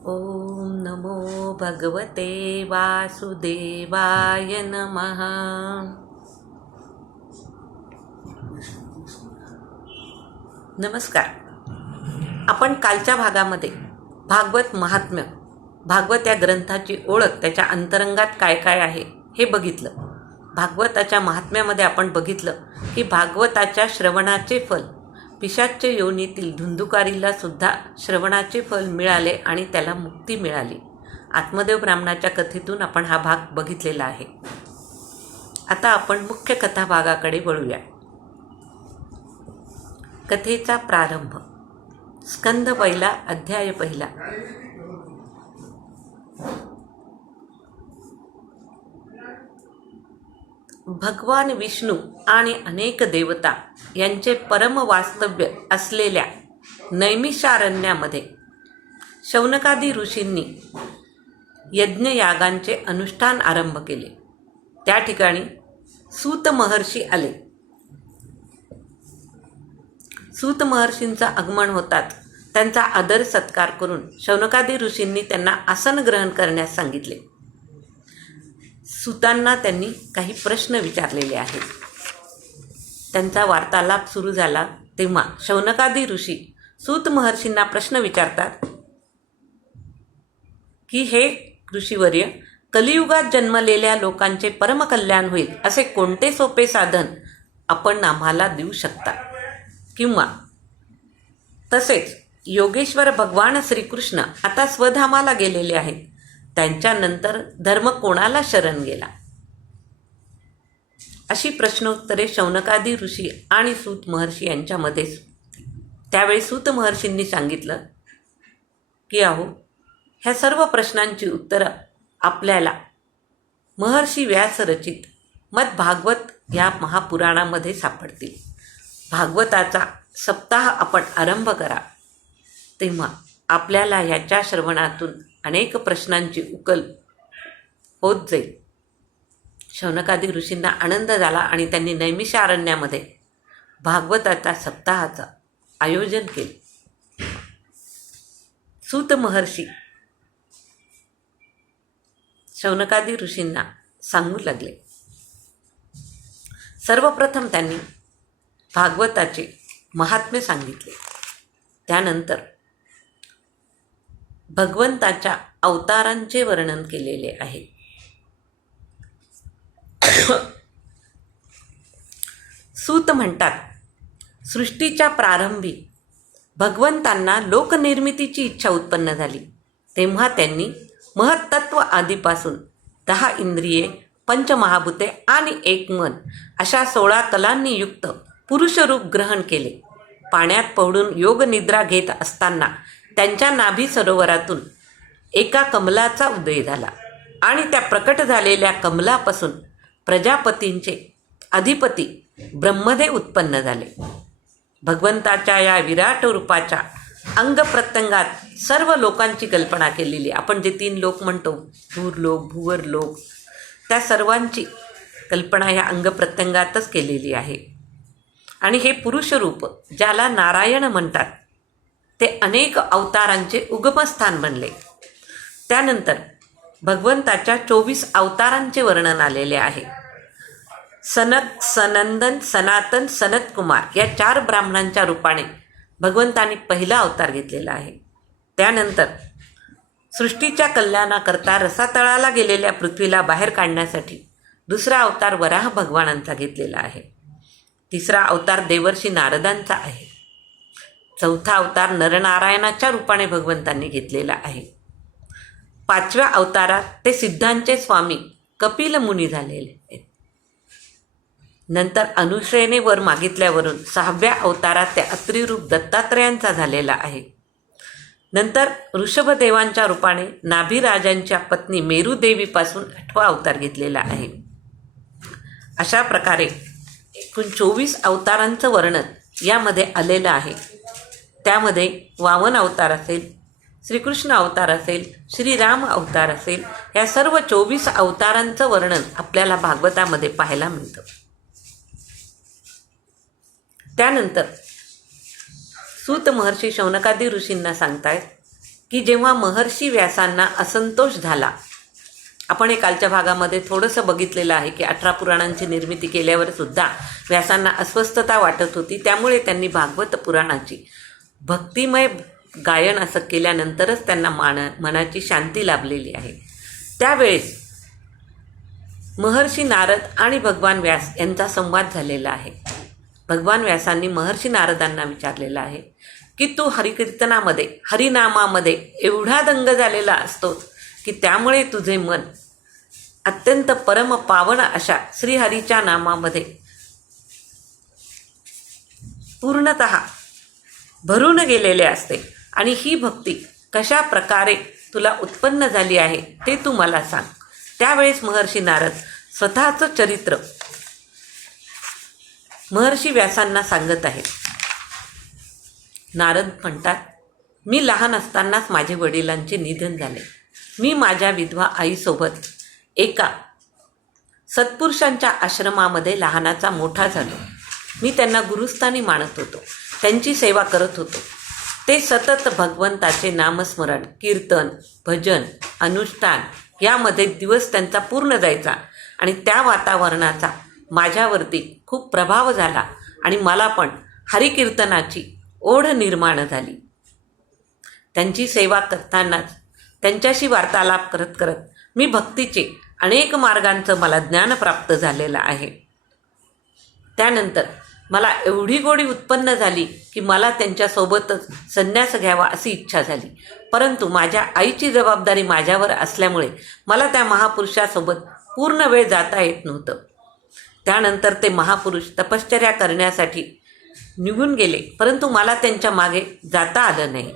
ओम नमो भगवते वासुदेवाय नमः. नमस्कार. आपण कालच्या भागामध्ये भागवत महात्म्य, भागवत या ग्रंथाची ओळख, त्याच्या अंतरंगात काय काय आहे हे बघितलं. भागवताच्या महात्म्यामध्ये आपण बघितलं की भागवताच्या श्रवणाचे फल पिशाच्य योनीतील धुंदुकारीला सुद्धा श्रवणाचे फल मिळाले आणि त्याला मुक्ती मिळाली. आत्मदेव ब्राह्मणाच्या कथेतून आपण हा भाग बघितलेला आहे. आता आपण मुख्य कथा भागाकडे वळूया. कथेचा प्रारंभ. स्कंद पहिला, अध्याय पहिला. भगवान विष्णू आणि अनेक देवता यांचे परम वास्तव्य असलेल्या नैमिषारण्यामध्ये शौनकादी ऋषींनी यज्ञयागांचे अनुष्ठान आरंभ केले. त्या ठिकाणी सूत महर्षी आले. सूत महर्षींचं आगमन होताच त्यांचा आदर सत्कार करून शौनकादी ऋषींनी त्यांना आसन ग्रहण करण्यास सांगितले. सूतांना त्यांनी काही प्रश्न विचारलेले आहेत. त्यांचा वार्तालाप सुरू झाला तेव्हा शौनकादी ऋषी सूत महर्षींना प्रश्न विचारतात की हे ऋषीवर्य, कलियुगात जन्मलेल्या लोकांचे परमकल्याण होईल असे कोणते सोपे साधन आपण आम्हाला देऊ शकता? किंवा तसेच योगेश्वर भगवान श्रीकृष्ण आता स्वधामाला गेलेले आहेत, त्यांच्यानंतर धर्म कोणाला शरण गेला? अशी प्रश्नोत्तरे शौनकादी ऋषी आणि सूत महर्षी यांच्यामध्ये. त्यावेळी सूत महर्षींनी सांगितलं की अहो, ह्या सर्व प्रश्नांची उत्तरं आपल्याला महर्षी व्यास रचित मद भागवत या महापुराणामध्ये सापडतील. भागवताचा सप्ताह आपण आरंभ करा, तेव्हा आपल्याला याच्या श्रवणातून अनेक प्रश्नांची उकल होत जाईल. शौनकादी ऋषींना आनंद झाला आणि त्यांनी नैमिषारण्यामध्ये भागवताच्या सप्ताहाचं आयोजन केले. सूत महर्षी शौनकादी ऋषींना सांगू लागले. सर्वप्रथम त्यांनी भागवताचे महात्म्य सांगितले. त्यानंतर भगवंताच्या अवतारांचे वर्णन केलेले आहे. सूत म्हणतात, सृष्टीच्या प्रारंभी भगवंतांना लोकनिर्मितीची इच्छा उत्पन्न झाली. तेव्हा त्यांनी महत्तत्व आदीपासून 10 इंद्रिये, पंचमहाभूते आणि 1 मन अशा 16 कलांनी युक्त पुरुषरूप ग्रहण केले. पाण्यात पडून योगनिद्रा घेत असताना त्यांच्या नाभी सरोवरातून एका कमलाचा उदय झाला आणि त्या प्रकट झालेल्या कमलापासून प्रजापतींचे अधिपती ब्रह्मदेव उत्पन्न झाले. भगवंताच्या या विराट रूपाच्या अंगप्रत्यंगात सर्व लोकांची कल्पना केलेली. आपण जे 3 लोक म्हणतो, भूरलोक, भुवरलोक, त्या सर्वांची कल्पना या अंगप्रत्यंगातच केलेली आहे. आणि हे पुरुषरूप ज्याला नारायण म्हणतात ते अनेक अवतारांचे उगमस्थान बनले. त्यानंतर भगवंताच्या 24 अवतारांचे वर्णन आलेले आहे. सनक, सनंदन, सनातन, सनतकुमार या 4 ब्राह्मणांच्या रूपाने भगवंतांनी पहिला अवतार घेतलेला आहे. त्यानंतर सृष्टीच्या कल्याणाकरता रसातळाला गेलेल्या पृथ्वीला बाहेर काढण्यासाठी दुसरा अवतार वराह भगवानांचा घेतलेला आहे. तिसरा अवतार देवर्षी नारदांचा आहे. चौथा अवतार नरनारायणाच्या रूपाने भगवंतांनी घेतलेला आहे. 5व्या अवतारात ते सिद्धांचे स्वामी कपिल मुनी झालेले आहेत. नंतर अनुश्रेयने वर मागितल्यावरून 6व्या अवतारात ते अत्रिरूप दत्तात्रयांचा झालेला आहे. नंतर ऋषभदेवांच्या रूपाने नाभिराजांच्या पत्नी मेरुदेवीपासून 8वा अवतार घेतलेला आहे. अशा प्रकारे एकूण 24 अवतारांचं वर्णन यामध्ये आलेलं आहे. त्यामध्ये वामन अवतार असेल, श्रीकृष्ण अवतार असेल, श्रीराम अवतार असेल, या सर्व 24 अवतारांचं वर्णन आपल्याला भागवतामध्ये पाहायला मिळतं. त्यानंतर सूत महर्षी शौनकादी ऋषींना सांगतायत की जेव्हा महर्षी व्यासांना असंतोष झाला, आपण हे कालच्या भागामध्ये थोडंसं बघितलेलं आहे की 18 पुराणांची निर्मिती केल्यावर सुद्धा व्यासांना अस्वस्थता वाटत होती. त्यामुळे त्यांनी भागवत पुराणाची भक्तिमय गायन असं केल्यानंतरच त्यांना मनाची शांती लाभलेली आहे. त्यावेळेस महर्षी नारद आणि भगवान व्यास यांचा संवाद झालेला आहे. भगवान व्यासांनी महर्षी नारदांना विचारलेलं आहे की तू हरिकीर्तनामध्ये हरिनामामध्ये एवढा दंग झालेला असतो की त्यामुळे तुझे मन अत्यंत परम पावन अशा श्रीहरीच्या नामामध्ये पूर्णतः भरून गेलेले असते, आणि ही भक्ती कशा प्रकारे तुला उत्पन्न झाली आहे ते तू मला सांग. त्यावेळेस महर्षी नारद स्वतःचं चरित्र महर्षी व्यासांना सांगत आहेत. नारद म्हणतात, मी लहान असतानाच माझे वडिलांचे निधन झाले. मी माझ्या विधवा आईसोबत एका सत्पुरुषांच्या आश्रमामध्ये लहानाचा मोठा झालो. मी त्यांना गुरुस्थानी मानत होतो, त्यांची सेवा करत होतो. ते सतत भगवंताचे नामस्मरण, कीर्तन, भजन, अनुष्ठान यामध्ये दिवस त्यांचा पूर्ण जायचा, आणि त्या वातावरणाचा माझ्यावरती खूप प्रभाव झाला आणि मला पण हरिकीर्तनाची ओढ निर्माण झाली. त्यांची सेवा करतानाच त्यांच्याशी वार्तालाप करत करत मी भक्तीचे अनेक मार्गांचं मला ज्ञान प्राप्त झालेलं आहे. त्यानंतर मला एवढी गोडी उत्पन्न झाली की मला त्यांच्यासोबतच संन्यास घ्यावा अशी इच्छा झाली. परंतु माझ्या आईची जबाबदारी माझ्यावर असल्यामुळे मला त्या महापुरुषासोबत पूर्ण वेळ जाता येत नव्हतं. त्यानंतर ते महापुरुष तपश्चर्या करण्यासाठी निघून गेले, परंतु मला त्यांच्या मागे जाता आलं नाही.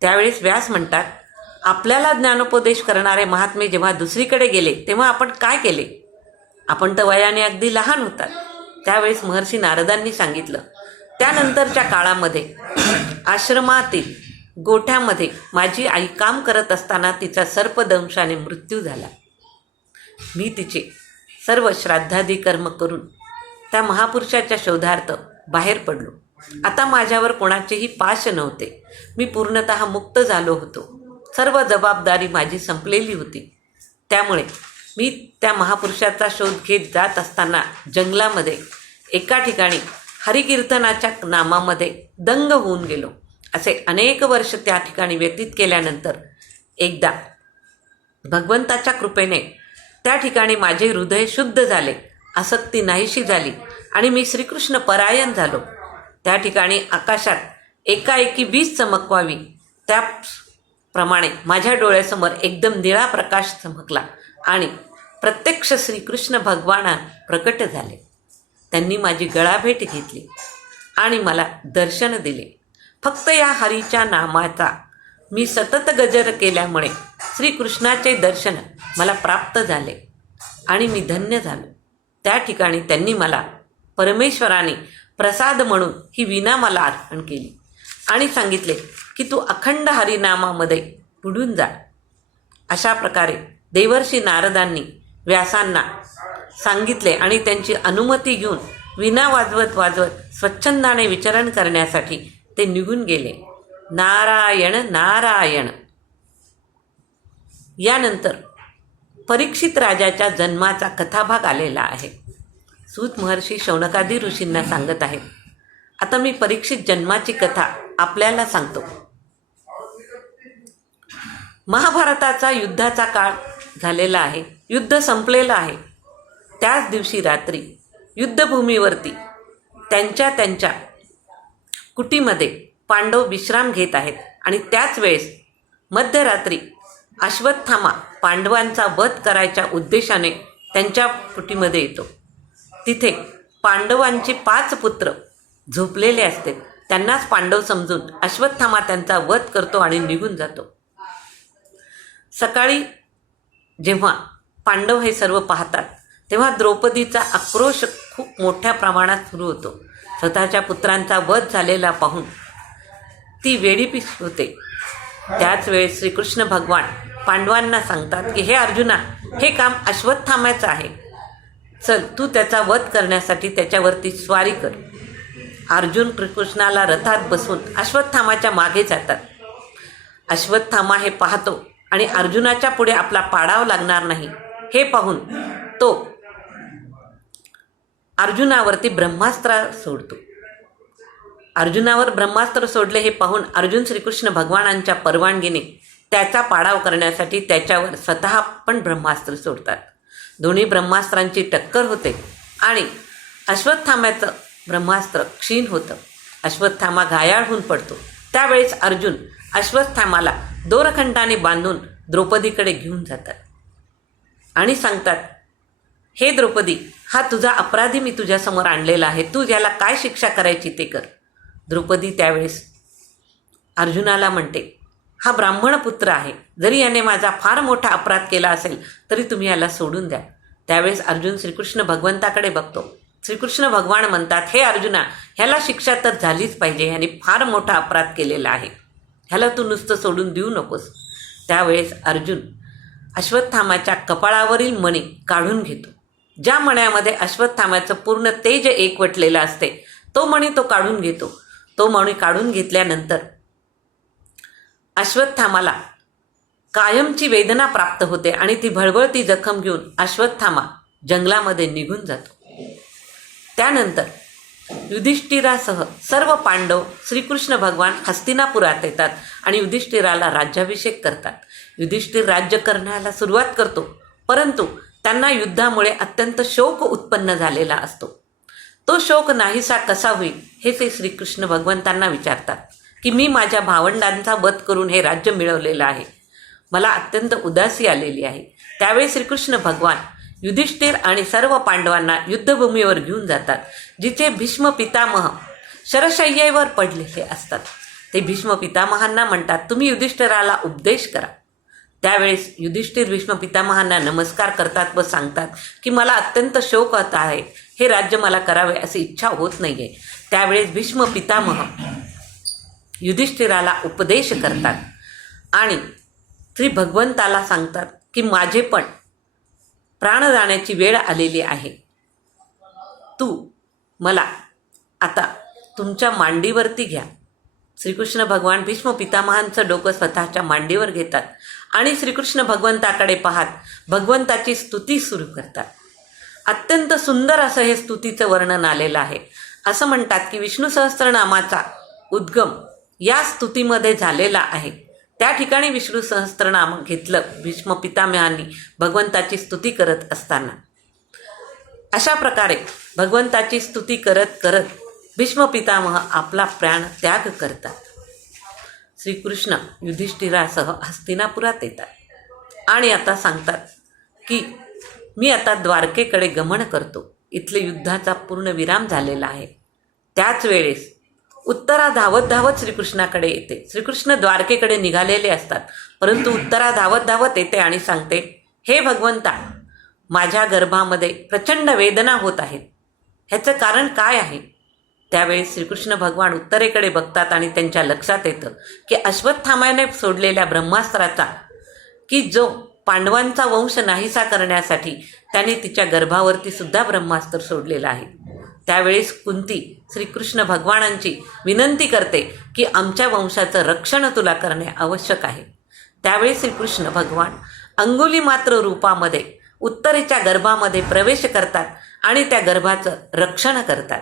त्यावेळेस व्यास म्हणतात, आपल्याला ज्ञानोपदेश करणारे महात्मे जेव्हा दुसरीकडे गेले तेव्हा आपण काय केले? आपण तर वयाने अगदी लहान होतात. त्यावेळेस महर्षी नारदांनी सांगितलं, त्यानंतरच्या काळामध्ये आश्रमातील गोठ्यामध्ये माझी आई काम करत असताना तिचा सर्पदंशाने मृत्यू झाला. मी तिचे सर्व श्राद्धादी कर्म करून त्या महापुरुषाच्या शोधार्थ बाहेर पडलो. आता माझ्यावर कोणाचेही पाश नव्हते. मी पूर्णतः मुक्त झालो होतो. सर्व जबाबदारी माझी संपलेली होती. त्यामुळे मी त्या महापुरुषाचा शोध घेत जात असताना जंगलामध्ये एका ठिकाणी हरिकीर्तनाच्या नामामध्ये दंग होऊन गेलो. असे अनेक वर्ष त्या ठिकाणी व्यतीत केल्यानंतर एकदा भगवंताच्या कृपेने त्या ठिकाणी माझे हृदय शुद्ध झाले, आसक्ती नाहीशी झाली आणि मी श्रीकृष्ण परायण झालो. त्या ठिकाणी आकाशात एकाएकी वीज चमकवावी त्याप्रमाणे माझ्या डोळ्यासमोर एकदम निळा प्रकाश चमकला आणि प्रत्यक्ष श्रीकृष्ण भगवान प्रकट झाले. त्यांनी माझी गळाभेट घेतली आणि मला दर्शन दिले. फक्त या हरीच्या नामाचा मी सतत गजर केल्यामुळे श्रीकृष्णाचे दर्शन मला प्राप्त झाले आणि मी धन्य झालो. त्या ठिकाणी त्यांनी मला परमेश्वराने प्रसाद म्हणून ही वीणा मला अर्पण केली आणि सांगितले की तू अखंड हरिनामामध्ये बुडून जा. अशा प्रकारे देवर्षी नारदांनी व्यासांना सांगितले आणि त्यांची अनुमती घेऊन वीणा वाजवत वाजवत स्वच्छंदाने विचरण करण्यासाठी ते निघून गेले. नारायण नारायण. यानंतर परीक्षित राजाच्या जन्माचा कथाभाग आलेला आहे. सूत महर्षी शौनकादी ऋषींना सांगत आहेत. आता मी परीक्षित जन्माची कथा आपल्याला सांगतो. महाभारताचा युद्धाचा काळ झालेला आहे. युद्ध संपलेलं आहे. त्याच दिवशी रात्री युद्धभूमीवरती त्यांच्या कुटीमध्ये पांडव विश्राम घेत आहेत आणि त्याच वेळेस मध्यरात्री अश्वत्थामा पांडवांचा वध करायच्या उद्देशाने त्यांच्या कुटीमध्ये येतो. तिथे पांडवांचे 5 पुत्र झोपलेले असते. त्यांनाच पांडव समजून अश्वत्थामा त्यांचा वध करतो आणि निघून जातो. सकाळी जेव्हा पांडव हे सर्व पाहतात तेव्हा द्रौपदीचा आक्रोश खूप मोठ्या प्रमाणात सुरू होतो. स्वतःच्या पुत्रांचा वध झालेला पाहून ती वेडीपीस होते. त्याच वेळेस श्रीकृष्ण भगवान पांडवांना सांगतात की हे अर्जुना, हे काम अश्वत्थाम्याचं आहे. चल, तू त्याचा वध करण्यासाठी त्याच्यावरती स्वारी कर. अर्जुन कृष्णाला रथात बसून अश्वत्थामाच्या मागे जातात. अश्वत्थामा हे पाहतो आणि अर्जुनाच्या पुढे आपला पाडाव लागणार नाही हे पाहून तो अर्जुनावरती ब्रह्मास्त्र सोडतो. अर्जुनावर ब्रह्मास्त्र सोडले हे पाहून अर्जुन श्रीकृष्ण भगवानांच्या परवानगीने त्याचा पाडाव करण्यासाठी त्याच्यावर स्वतः पण ब्रह्मास्त्र सोडतात. दोन्ही ब्रह्मास्त्रांची टक्कर होते आणि अश्वत्थाम्याचं ब्रह्मास्त्र क्षीण होतं. अश्वत्थामा घायाळ होऊन पडतो. त्यावेळेस अर्जुन अश्वत्थामाला दोरखंडाने बांधून द्रौपदीकडे घेऊन जातात आणि सांगतात, हे द्रौपदी, हा तुझा अपराधी मी तुझ्यासमोर आणलेला आहे, तू याला काय शिक्षा करायची ते कर. द्रौपदी त्यावेळेस अर्जुनाला म्हणते, हा ब्राह्मण पुत्र आहे, जरी याने माझा फार मोठा अपराध केला असेल तरी तुम्ही याला सोडून द्या. त्यावेळेस अर्जुन श्रीकृष्ण भगवंताकडे बघतो. श्रीकृष्ण भगवान म्हणतात, हे अर्जुना, ह्याला शिक्षा तर झालीच पाहिजे, ह्याने फार मोठा अपराध केलेला आहे, ह्याला तू नुसतं सोडून देऊ नकोस. त्यावेळेस अर्जुन अश्वत्थामाच्या कपाळावरील मणी काढून घेतो. ज्या मण्यामध्ये अश्वत्थामाचं पूर्ण तेज एकवटलेलं असते तो मणी तो काढून घेतो. तो मणी काढून घेतल्यानंतर अश्वत्थामाला कायमची वेदना प्राप्त होते आणि ती भळबळती जखम घेऊन अश्वत्थामा जंगलामध्ये निघून जातो. त्यानंतर युधिष्ठिरासह सर्व पांडव श्रीकृष्ण भगवान हस्तिनापुरात येतात आणि युधिष्ठिराला राज्याभिषेक करतात. युधिष्ठिर राज्य करण्याला सुरुवात करतो, परंतु त्यांना युद्धामुळे अत्यंत शोक उत्पन्न झालेला असतो. तो शोक नाहीसा कसा होईल हे ते श्रीकृष्ण भगवंतांना विचारतात की मी माझ्या भावंडांचा वध करून हे राज्य मिळवलेलं आहे, मला अत्यंत उदासी आलेली आहे. त्यावेळी श्रीकृष्ण भगवान युधिष्ठिर आणि सर्व पांडवांना युद्धभूमीवर घेऊन जातात, जिथे भीष्म पितामह शरशय्येवर पडलेले असतात. ते भीष्म पितामहांना म्हणतात, तुम्ही युधिष्ठिराला उपदेश करा. त्यावेळेस युधिष्ठिर भीष्म पितामहांना नमस्कार करतात व सांगतात की मला अत्यंत शोक होत आहे, हे राज्य मला करावे अशी इच्छा होत नाही आहे. त्यावेळेस भीष्म पितामह युधिष्ठिराला उपदेश करतात आणि श्री भगवंताला सांगतात की माझे पण प्राण जाण्याची वेळ आलेली आहे, तू मला आता तुमच्या मांडीवरती घ्या. श्रीकृष्ण भगवान भीष्म पितामहांचं डोकं स्वतःच्या मांडीवर घेतात आणि श्रीकृष्ण भगवंताकडे पाहत भगवंताची स्तुती सुरू करतात. अत्यंत सुंदर असं हे स्तुतीचं वर्णन आलेलं आहे. असं म्हणतात की विष्णू सहस्त्रनामाचा उद्गम या स्तुतीमध्ये झालेला आहे. त्या ठिकाणी विष्णू सहस्त्रनाम घेतलं भीष्म पितामहांनी भगवंताची स्तुती करत असताना. अशा प्रकारे भगवंताची स्तुती करत करत भीष्म पितामह आपला प्राण त्याग करतात. श्रीकृष्ण युधिष्ठिरासह हस्तिनापुरात येतात आणि आता सांगतात की मी आता द्वारकेकडे गमन करतो, इथले युद्धाचा पूर्ण विराम झालेला आहे. त्याच वेळेस उत्तरा धावत धावत श्रीकृष्णाकडे येते. श्रीकृष्ण द्वारकेकडे निघालेले असतात, परंतु उत्तरा धावत धावत येते आणि सांगते, हे भगवंता, माझ्या गर्भामध्ये प्रचंड वेदना होत आहेत, ह्याचं कारण काय आहे? त्यावेळी श्रीकृष्ण भगवान उत्तरेकडे बघतात आणि त्यांच्या लक्षात येतं की अश्वत्थामाने सोडलेल्या ब्रह्मास्त्राचा, की जो पांडवांचा वंश नाहीसा करण्यासाठी त्याने तिच्या गर्भावरती सुद्धा ब्रह्मास्त्र सोडलेलं आहे. त्यावेळेस कुंती श्रीकृष्ण भगवानांची विनंती करते की आमच्या वंशाचं रक्षण तुला करणे आवश्यक आहे. त्यावेळी श्रीकृष्ण भगवान अंगुलीमात्र रूपामध्ये उत्तरेच्या गर्भामध्ये प्रवेश करतात आणि त्या गर्भाचं रक्षण करतात.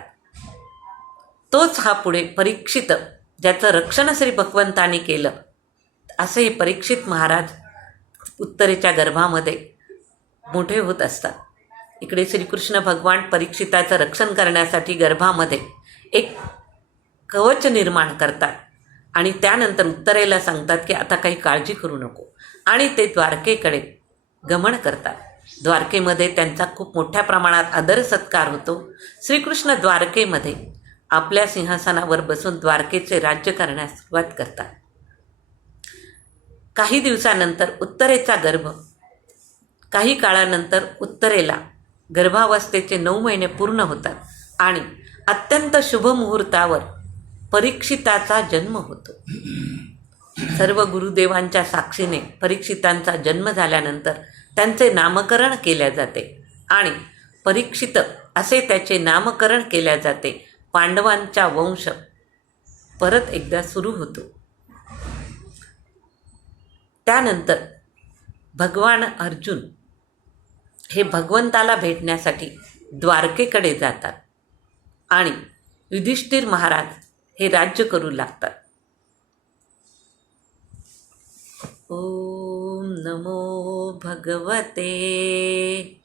तोच हा पुढे परीक्षित, ज्याचं रक्षण श्री भगवंतांनी केलं, असे हे परीक्षित महाराज उत्तरेच्या गर्भामध्ये मोठे होत असतात. इकडे श्रीकृष्ण भगवान परीक्षिताचं रक्षण करण्यासाठी गर्भामध्ये एक कवच निर्माण करतात आणि त्यानंतर उत्तरेला सांगतात की आता काही काळजी करू नको, आणि ते द्वारकेकडे गमन करतात. द्वारकेमध्ये त्यांचा खूप मोठ्या प्रमाणात आदर सत्कार होतो. श्रीकृष्ण द्वारकेमध्ये आपल्या सिंहासनावर बसून द्वारकेचे राज्य करण्यास सुरुवात करतात. काही दिवसानंतर उत्तरेचा गर्भ, काही काळानंतर उत्तरेला गर्भावस्थेचे 9 महिने पूर्ण होतात आणि अत्यंत शुभ मुहूर्तावर परीक्षिताचा जन्म होतो. सर्व गुरुदेवांच्या साक्षीने परीक्षितांचा जन्म झाल्यानंतर त्यांचे नामकरण केले जाते आणि परीक्षित असे त्याचे नामकरण केले जाते. पांडवांचा वंश परत एकदा सुरू होतो. त्यानंतर भगवान अर्जुन हे भगवंताला भेटण्यासाठी द्वारकेकडे जातात आणि युधिष्ठिर महाराज हे राज्य करू लागतात. ओम नमो भगवते